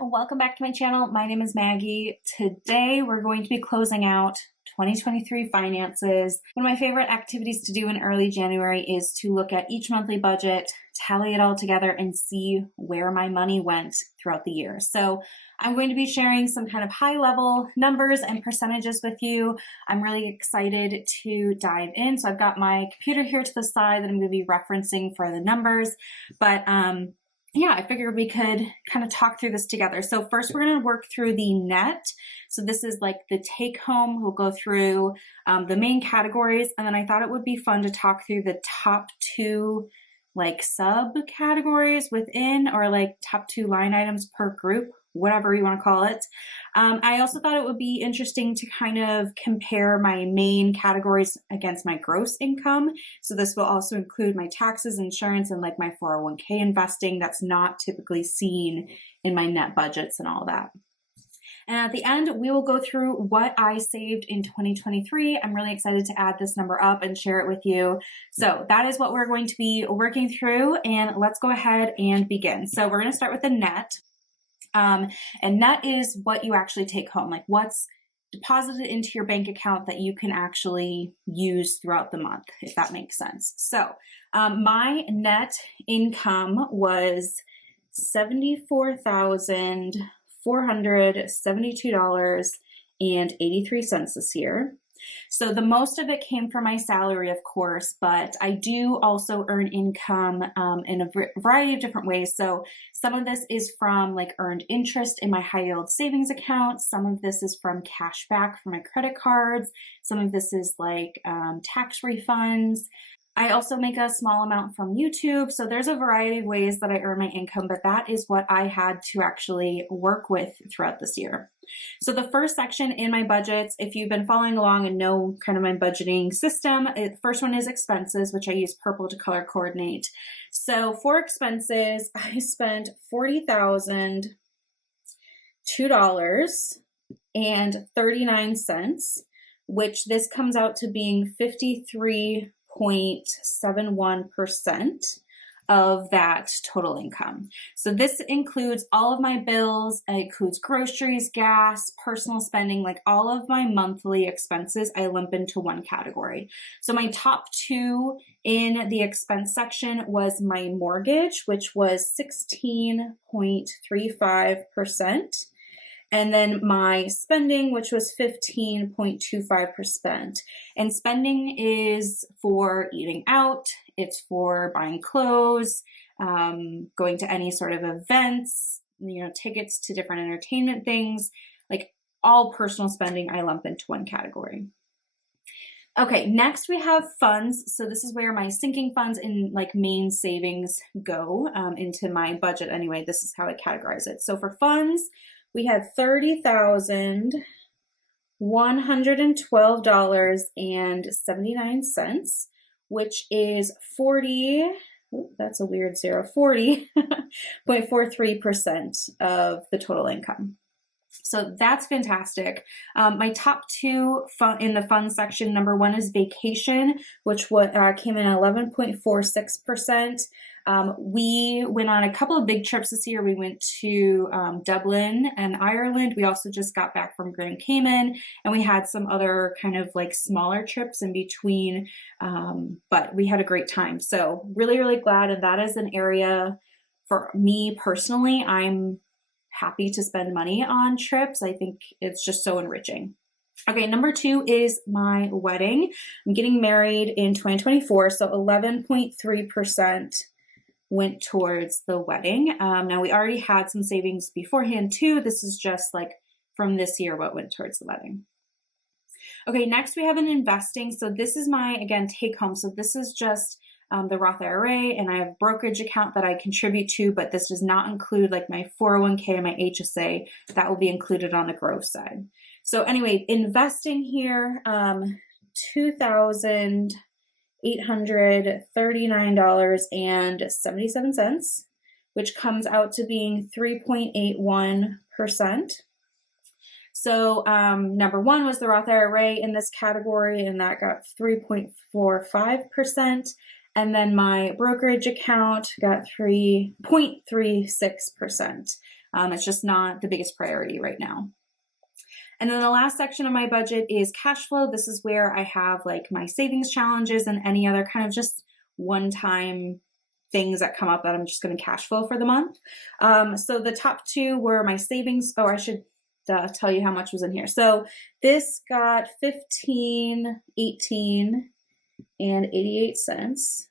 welcome back to my channel. My name is Maggie. Today we're going to be closing out 2023 finances. One of my favorite activities to do in early January is to look at each monthly budget, tally it all together, and see where my money went throughout the year. So I'm going to be sharing some kind of high level numbers and percentages with you. I'm really excited to dive in. So I've got my computer here to the side that I'm going to be referencing for the numbers, but yeah, I figured we could kind of talk through this together. So first we're going to work through the net. So this is like the take home. We'll go through the main categories, and then I thought it would be fun to talk through the top two like subcategories within, or like top two line items per group, whatever you want to call it. I also thought it would be interesting to kind of compare my main categories against my gross income. So this will also include my taxes, insurance, and like my 401k investing that's not typically seen in my net budgets and all that. And at the end, we will go through what I saved in 2023. I'm really excited to add this number up and share it with you. So that is what we're going to be working through, and let's go ahead and begin. So we're going to start with the net. And net is what you actually take home, like what's deposited into your bank account that you can actually use throughout the month, if that makes sense. So my net income was $74,472.83 this year. So the most of it came from my salary, of course, but I do also earn income in a variety of different ways. So some of this is from like earned interest in my high yield savings account. Some of this is from cash back from my credit cards. Some of this is like tax refunds. I also make a small amount from YouTube. So there's a variety of ways that I earn my income, but that is what I had to actually work with throughout this year. So the first section in my budgets, if you've been following along and know kind of my budgeting system, the first one is expenses, which I use purple to color coordinate. So for expenses, I spent $40,002.39, which this comes out to being 53.71% of that total income. So this includes all of my bills. It includes groceries, gas, personal spending, like all of my monthly expenses I lump into one category. So my top two in the expense section was my mortgage, which was 16.35%. And then my spending, which was 15.25%. And spending is for eating out, it's for buying clothes, going to any sort of events, tickets to different entertainment things, like all personal spending I lump into one category. Okay, next we have funds. So this is where my sinking funds and like main savings go into my budget anyway. This is how I categorize it. So for funds, we had $30,112.79, which is 40.43% of the total income. So that's fantastic. My top two in the fun section, number one is vacation, which came in at 11.46%. We went on a couple of big trips this year. We went to Dublin and Ireland. We also just got back from Grand Cayman, and we had some other kind of like smaller trips in between, but we had a great time. So really, really glad. And that is an area for me personally. I'm happy to spend money on trips. I think it's just so enriching. Okay, number two is my wedding. I'm getting married in 2024, so 11.3% went towards the wedding. Now we already had some savings beforehand too. This is just like from this year what went towards the wedding. Okay, next we have an investing. So this is my, again, take home. So this is just the Roth IRA, and I have a brokerage account that I contribute to, but this does not include like my 401k and my HSA. That will be included on the growth side. So anyway, investing here, $2,839.77, which comes out to being 3.81%. So number one was the Roth IRA in this category, and that got 3.45%. And then my brokerage account got 3.36%. It's just not the biggest priority right now. And then the last section of my budget is cash flow. This is where I have like my savings challenges and any other kind of just one-time things that come up that I'm just going to cash flow for the month. So the top two were my savings. Oh, I should tell you how much was in here. So this got 15, 18, and 88 cents,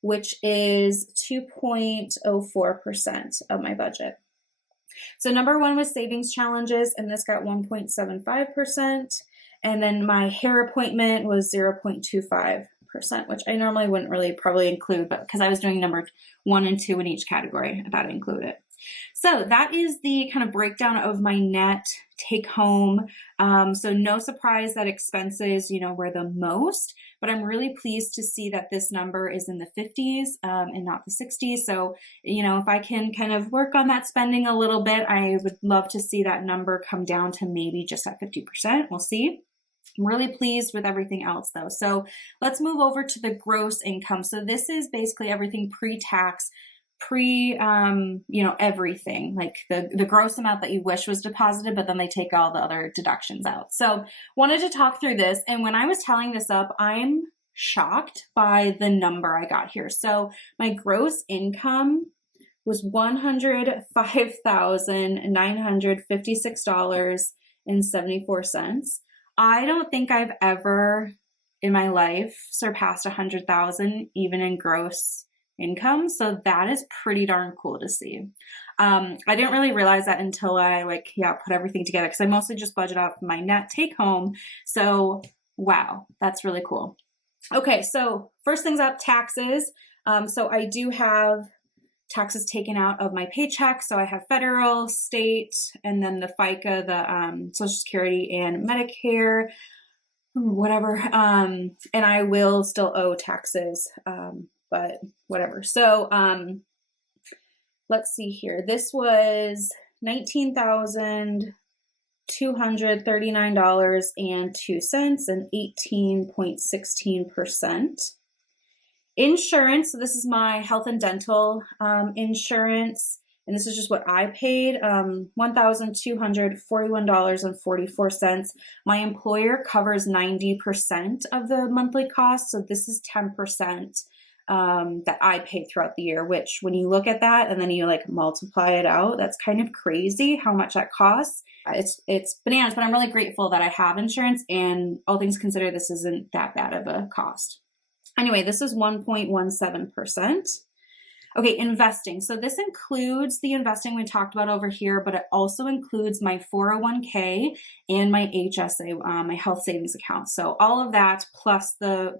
which is 2.04% of my budget. So number one was savings challenges, and this got 1.75%. And then my hair appointment was 0.25%, which I normally wouldn't really probably include, but because I was doing number 1 and 2 in each category, I thought I'd include it. So that is the kind of breakdown of my net take home. So no surprise that expenses, were the most, but I'm really pleased to see that this number is in the 50s and not the 60s. So, if I can kind of work on that spending a little bit, I would love to see that number come down to maybe just at 50%. We'll see. I'm really pleased with everything else though. So let's move over to the gross income. So this is basically everything pre-tax, everything, like the gross amount that you wish was deposited, but then they take all the other deductions out. So wanted to talk through this. And when I was tallying this up, I'm shocked by the number I got here. So my gross income was $105,956.74. I don't think I've ever in my life surpassed 100,000 even in gross income. So that is pretty darn cool to see. I didn't really realize that until I put everything together, because I mostly just budget off my net take home. So wow, that's really cool. Okay, so first things up, taxes. So I do have taxes taken out of my paycheck. So I have federal, state, and then the FICA, the Social Security and Medicare, whatever. And I will still owe taxes, but whatever. So let's see here. This was $19,239.02 and 18.16%. Insurance, so this is my health and dental insurance, and this is just what I paid, $1,241.44. My employer covers 90% of the monthly cost, so this is 10% that I pay throughout the year, which when you look at that and then you multiply it out, that's kind of crazy how much that costs. It's bananas, but I'm really grateful that I have insurance, and all things considered, this isn't that bad of a cost. Anyway, this is 1.17%. Okay, investing. So this includes the investing we talked about over here, but it also includes my 401k and my HSA, my health savings account. So all of that plus the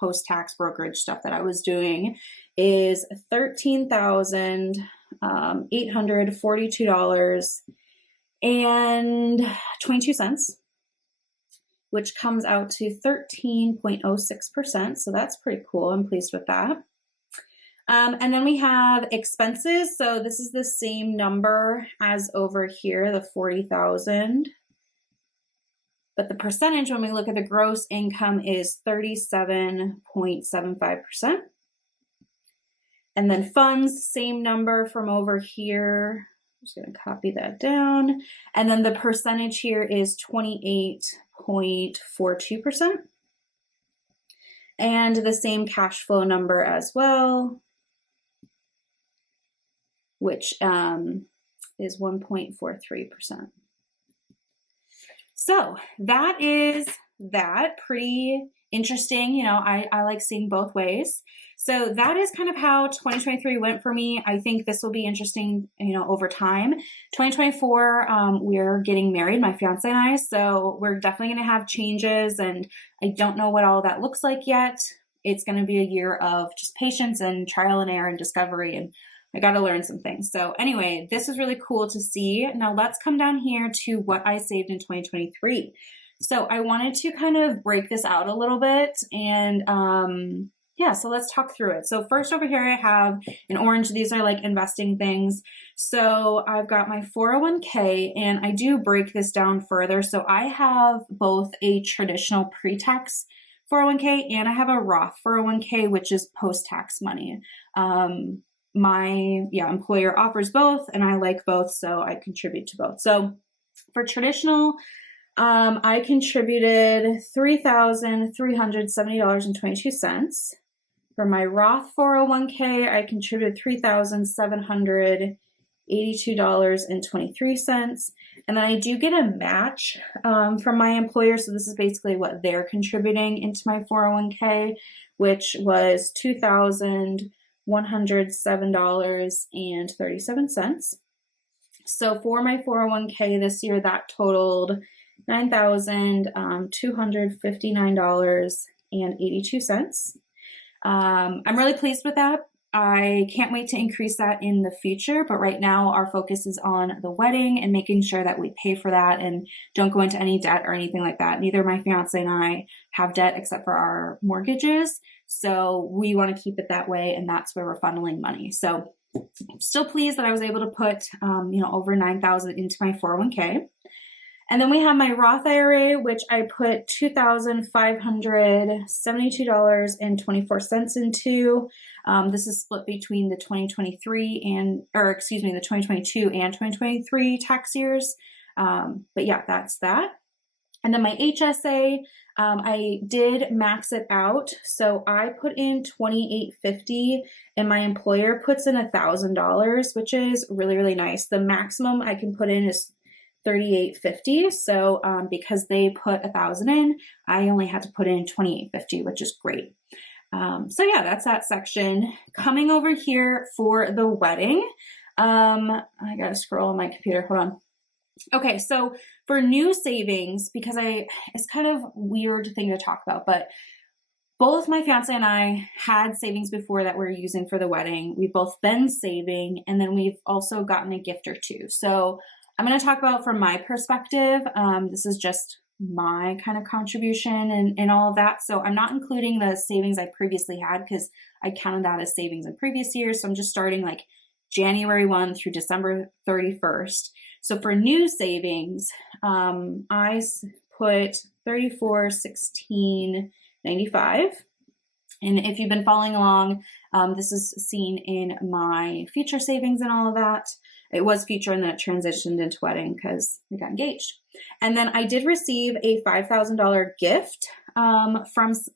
post-tax brokerage stuff that I was doing is $13,842.22. Which comes out to 13.06%. So that's pretty cool. I'm pleased with that. And then we have expenses. So this is the same number as over here, the 40,000. But the percentage when we look at the gross income is 37.75%. And then funds, same number from over here. I'm just going to copy that down. And then the percentage here is 28.42%. And the same cash flow number as well, which is 1.43%. So that is that. Pretty interesting. I like seeing both ways. So that is kind of how 2023 went for me. I think this will be interesting, over time. 2024, we're getting married, my fiance and I, so we're definitely going to have changes, and I don't know what all that looks like yet. It's going to be a year of just patience and trial and error and discovery, and I got to learn some things. So anyway, this is really cool to see. Now let's come down here to what I saved in 2023. So I wanted to kind of break this out a little bit, and so let's talk through it. So first over here, I have in orange, these are investing things. So I've got my 401k, and I do break this down further. So I have both a traditional pre-tax 401k and I have a Roth 401k, which is post-tax money. my employer offers both, and I like both, so I contribute to both. So for traditional, I contributed $3,370.22. For my Roth 401k, I contributed $3,782.23. And then I do get a match from my employer. So this is basically what they're contributing into my 401k, which was $2,107.37. So for my 401k this year, that totaled $9,259.82. I'm really pleased with that. I can't wait to increase that in the future, but right now our focus is on the wedding and making sure that we pay for that and don't go into any debt or anything like that. Neither my fiance and I have debt except for our mortgages. So we want to keep it that way, and that's where we're funneling money. So I'm still pleased that I was able to put, over $9,000 into my 401k. And then we have my Roth IRA, which I put $2,572.24 into. This is split between the 2022 and 2023 tax years. But yeah, that's that. And then my HSA, I did max it out. So I put in $2,850 and my employer puts in $1,000, which is really, really nice. The maximum I can put in is $3,850. So because they put $1,000 in, I only had to put in $2,850, which is great. So yeah, that's that section. Coming over here for the wedding. I gotta scroll on my computer. Hold on. Okay, so for new savings, because it's kind of weird thing to talk about, but both my fiance and I had savings before that we're using for the wedding. We've both been saving, and then we've also gotten a gift or two. So I'm going to talk about from my perspective. This is just my kind of contribution and all of that. So I'm not including the savings I previously had because I counted that as savings in previous years. So I'm just starting like January 1 through December 31st. So for new savings, I put $34,1695. And if you've been following along, this is seen in my future savings and all of that. It was future and then it transitioned into wedding because we got engaged. And then I did receive a $5,000 gift from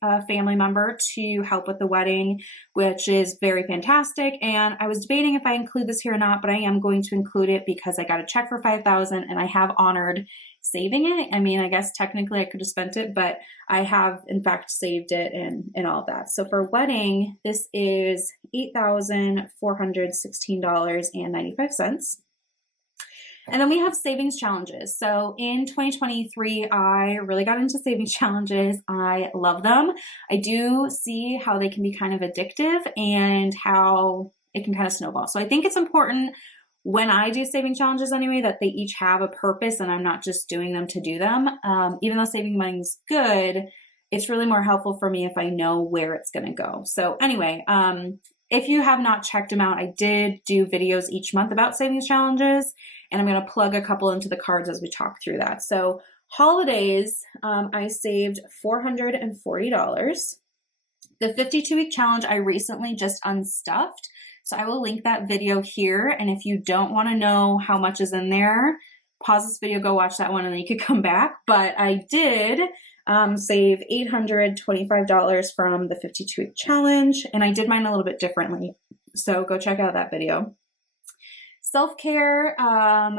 a family member to help with the wedding, which is very fantastic. And I was debating if I include this here or not, but I am going to include it because I got a check for $5,000 and I have honored saving it. I mean, I guess technically I could have spent it, but I have in fact saved it and all of that. So for wedding, this is $8,416.95. And then we have savings challenges. So in 2023, I really got into savings challenges. I love them. I do see how they can be kind of addictive and how it can kind of snowball. So I think it's important when I do saving challenges anyway, that they each have a purpose and I'm not just doing them to do them. Even though saving money is good, it's really more helpful for me if I know where it's going to go. So anyway, if you have not checked them out, I did do videos each month about savings challenges, and I'm going to plug a couple into the cards as we talk through that. So holidays, I saved $440. The 52-week challenge, I recently just unstuffed. So I will link that video here. And if you don't want to know how much is in there, pause this video, go watch that one, and then you could come back. But I did save $825 from the 52-week challenge, and I did mine a little bit differently. So go check out that video. Self-care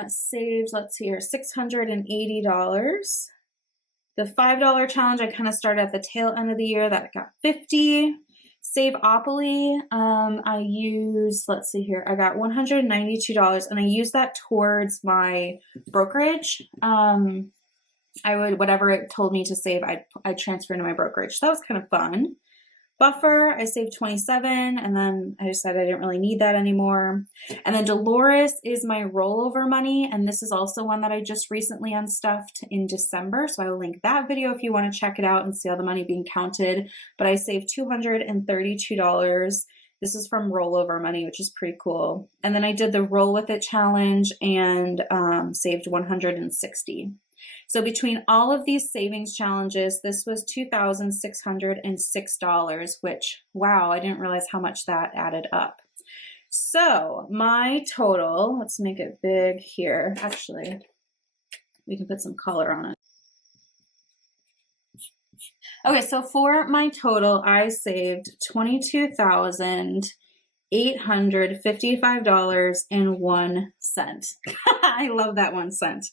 saved, let's see here, $680. The $5 challenge, I kind of started at the tail end of the year. That got $50. Saveopoly, I used, let's see here, I got $192, and I used that towards my brokerage. Whatever it told me to save, I'd transfer into my brokerage. So that was kind of fun. Buffer, I saved $27, and then I decided I didn't really need that anymore. And then Dolores is my rollover money, and this is also one that I just recently unstuffed in December. So I will link that video if you want to check it out and see all the money being counted. But I saved $232. This is from rollover money, which is pretty cool. And then I did the Roll With It challenge and saved $160. So between all of these savings challenges, this was $2,606, which, wow, I didn't realize how much that added up. So my total, let's make it big here. Actually, we can put some color on it. Okay, so for my total, I saved $22,855.01. I love that 1 cent.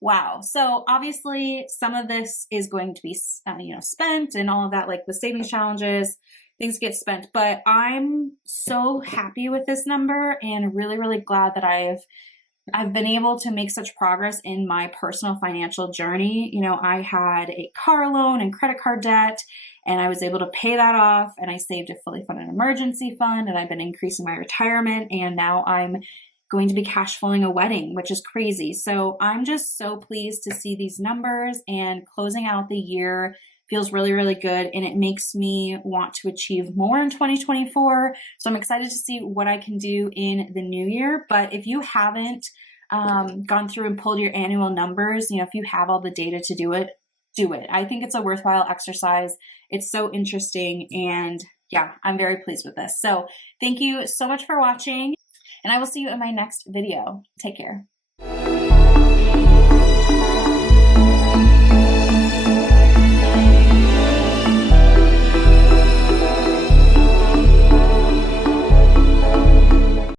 Wow. So obviously some of this is going to be, spent and all of that, like the savings challenges, things get spent, but I'm so happy with this number and really, really glad that I've been able to make such progress in my personal financial journey. I had a car loan and credit card debt, and I was able to pay that off, and I saved a fully funded emergency fund, and I've been increasing my retirement, and now I'm going to be cash flowing a wedding, which is crazy. So I'm just so pleased to see these numbers, and closing out the year feels really, really good, and it makes me want to achieve more in 2024. So I'm excited to see what I can do in the new year. But if you haven't gone through and pulled your annual numbers, if you have all the data to do it, do it. I think it's a worthwhile exercise. It's so interesting, and yeah, I'm very pleased with this. So thank you so much for watching, and I will see you in my next video. Take care.